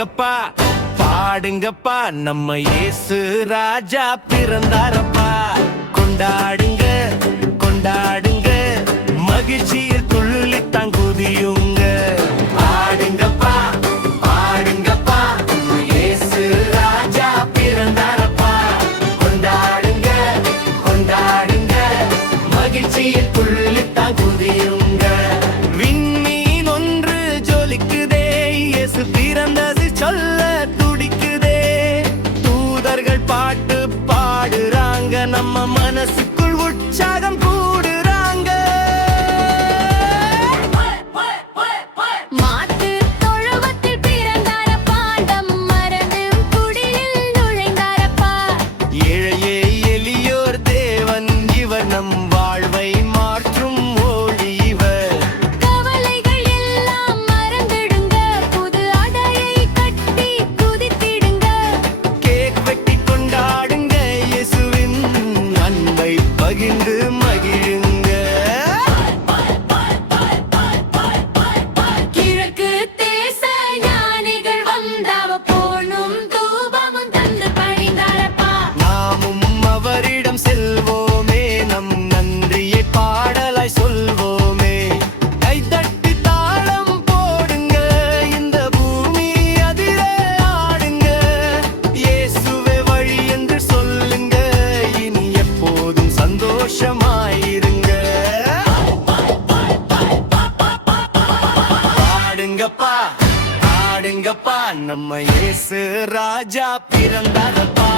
பாடுங்கப்பா பாடுங்கப்பா. நம்ம இயேசு ராஜா பிறந்தாரப்பா. கொண்டாடுங்க கொண்டாடுங்க. மகிழ்ச்சியில் துள்ளி தங்குதியுங்க பாடுங்கப்பா பாடுங்கப்பா. இயேசு ராஜா பிறந்தாரப்பா. கொண்டாடுங்க கொண்டாடுங்க. மகிழ்ச்சியில் துள்ளி தங்குதியுங்க விண்மீன் ஒன்று ஜொலிக்குதே. இயேசு பிறந்தது சொல்ல துடிக்குதே. தூதர்கள் பாட்டு பாடுறாங்க. நம்ம மனசுக்குள் உற்சாகம் சந்தோஷமாயிருங்க. பாடுங்கப்பா பாடுங்கப்பா. நம்ம ஏசு ராஜா பிறந்தாரப்பா